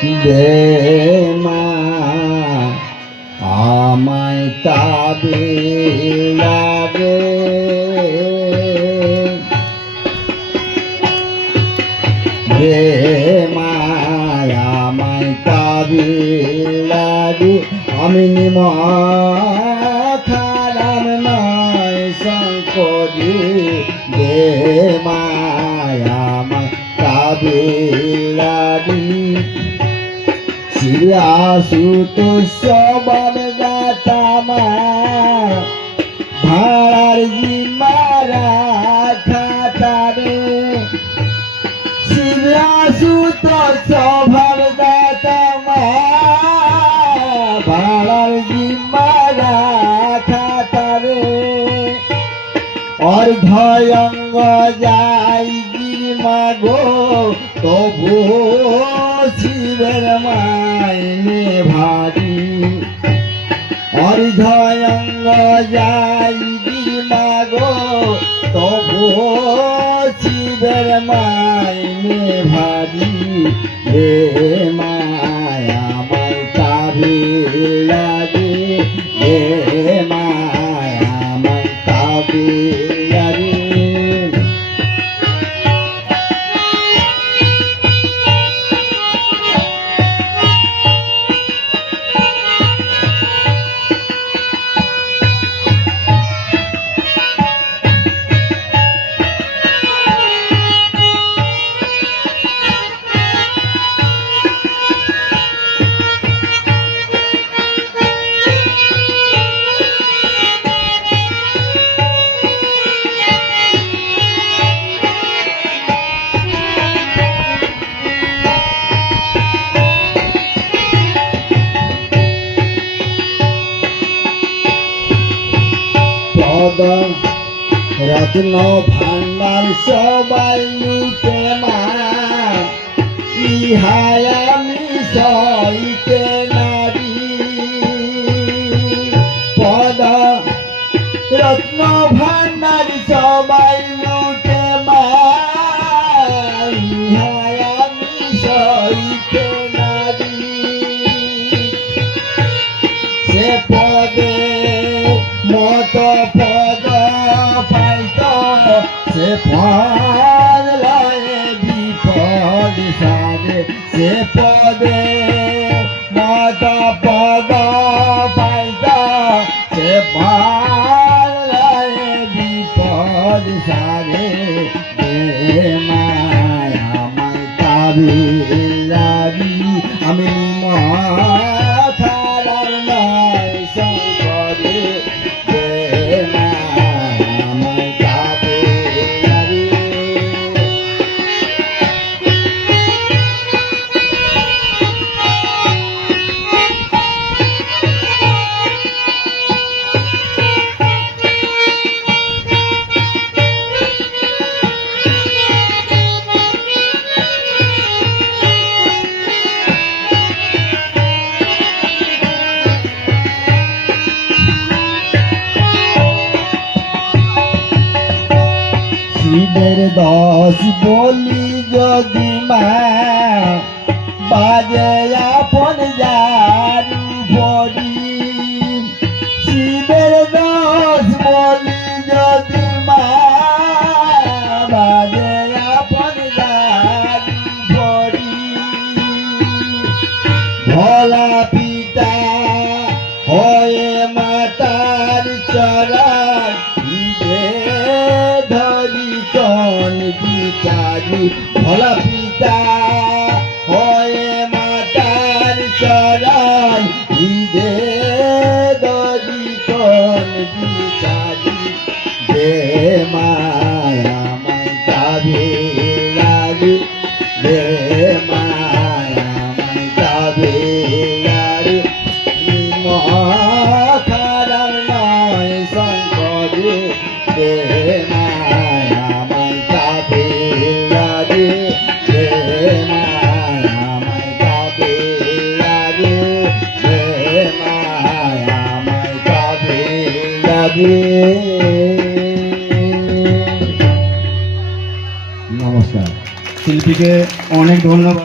দে মা আমায় কাঁদে লাগে দে মা আমায় কাঁদে লাগে আমি নিম খারাপ নয় শঙ্করি দে মা আমায় কাঁদে লাগে শিরাসুত সবার গাতামা ভাড়ার জিমারা খাতারে শিরাসুত সবার গাতামা ভাড়ার জিমারা খাতারে অর্ধয়ঙ্গ যাই গিরিমা গো তবু শিবের মাইনে ভারী অর্ধয়ঙ্গ যাই গিরিমা গো তবু শিবের মাইনে ভারী রে মায়া মাই কাবে লাগে রে মায়া মাই কাবে লাগে রত্ন ভান্ডার সবাই লুটে মা ইহাই আমি সইতে নারী পদ রত্ন ভান্ডার সবাই লুটে মা ইহাই আমি সইতে নারী সে পদে মত পদ পাইত সে পদ লয়ে বিপদ সারে সে পদে মত পদ পাইত সে পদ লয়ে বিপদ সারে দে মায়া মাই কাবে লাগি আমি খারাপ নয় শঙ্করে শিবের দশ বলি যদি মা বাজে আপন যারু বলি শিবের দশ বলি যদি মা বাজে আপন যারু বলি ভোলা পিতা হয়ে মাতার চরণ বিচারি ভোলা পিতা হয়ে মাতার চরণ হৃদে দরি কোন বিচারি দে মায়া মাই কাবে লাগে দে মায়া মাই কাবে লাগে খারাপ নয় শঙ্করে দে মায়া মাই কাবে লাগে দে মায়া মাই কাবে লাগে দে মায়া মাই কাবে লাগে। নমস্কার। শিল্পীকে অনেক ধন্যবাদ।